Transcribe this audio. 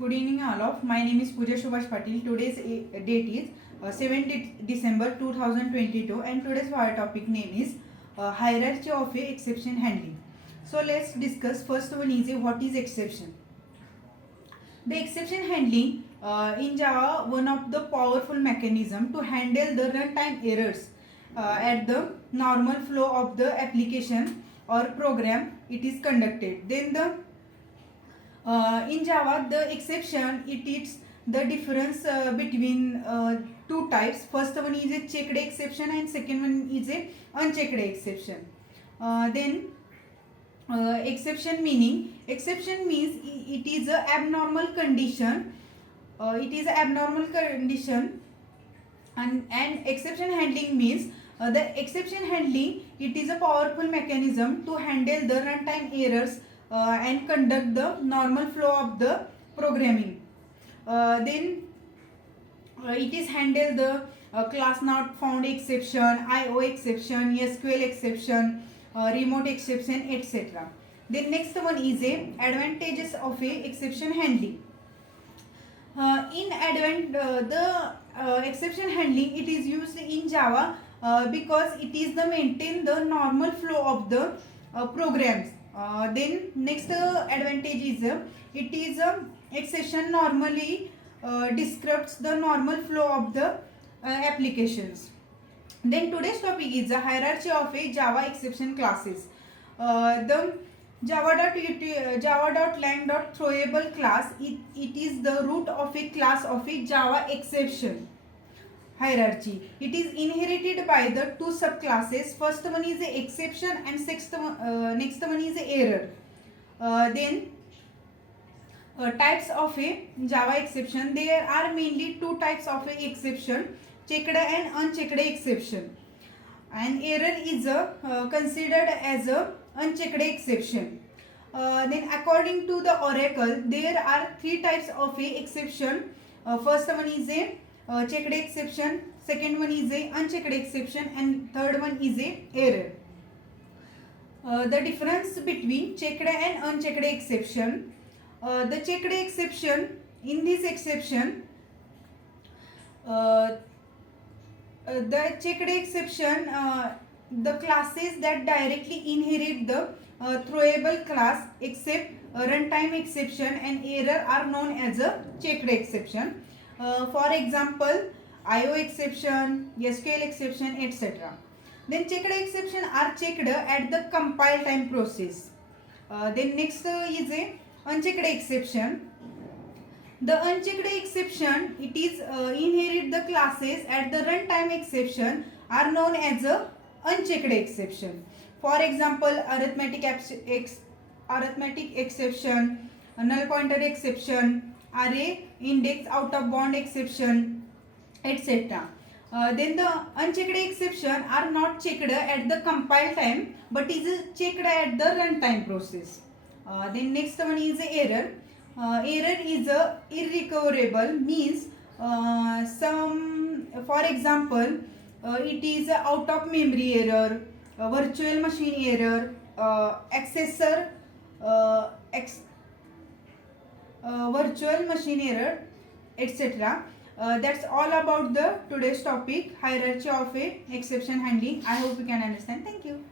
Good evening all of. My name is Pooja Subhash Patil. Today's date is 7th December 2022 and today's our topic name is hierarchy of a exception handling. So let's discuss. First one is what is exception. The exception handling in Java one of the powerful mechanism to handle the runtime errors at the normal flow of the application or program it is conducted. Then the in Java, the exception it is the difference between two types. First one is a checked exception and second one is a unchecked exception. Then exception meaning exception means it is a abnormal condition. It is a abnormal condition, and exception handling means the exception handling it is a powerful mechanism to handle the runtime errors and conduct the normal flow of the programming. Then it is handle the class not found exception, IO exception, SQL exception, remote exception, etc. Then next one is a advantages of a exception handling. The exception handling it is used in Java because it is the maintain the normal flow of the programs. Then next advantage is it is exception normally describes the normal flow of the applications. Then today's topic is the hierarchy of a Java exception classes. The Java.lang.throwable class it is the root of a class of a Java exception hierarchy. It is inherited by the two subclasses. First one is the exception and next one is the error. Then types of a Java exception. There are mainly two types of a exception: checked and unchecked exception. And error is considered as a unchecked exception. Then according to the Oracle, there are three types of a exception. First one is a checked exception, second one is a unchecked exception, and third one is a error. The difference between checked and unchecked exception. The checked exception, in this exception, the checked exception, the classes that directly inherit the throwable class except runtime exception and error are known as a checked exception. For example, IO exception, SQL exception, etc. Then checked exception are checked at the compile time process. Then next is a unchecked exception. The unchecked exception it is inherit the classes at the runtime exception are known as a unchecked exception. For example, arithmetic exception, null pointer exception, array index out of bound exception, etc. Then the unchecked exception are not checked at the compile time but is checked at the runtime process. Then next one is the error. Error is irrecoverable, means for example, it is out of memory error, virtual machine error, accessor virtual machine error, etc. That's all about the today's topic, hierarchy of a exception handling. I hope you can understand. Thank you.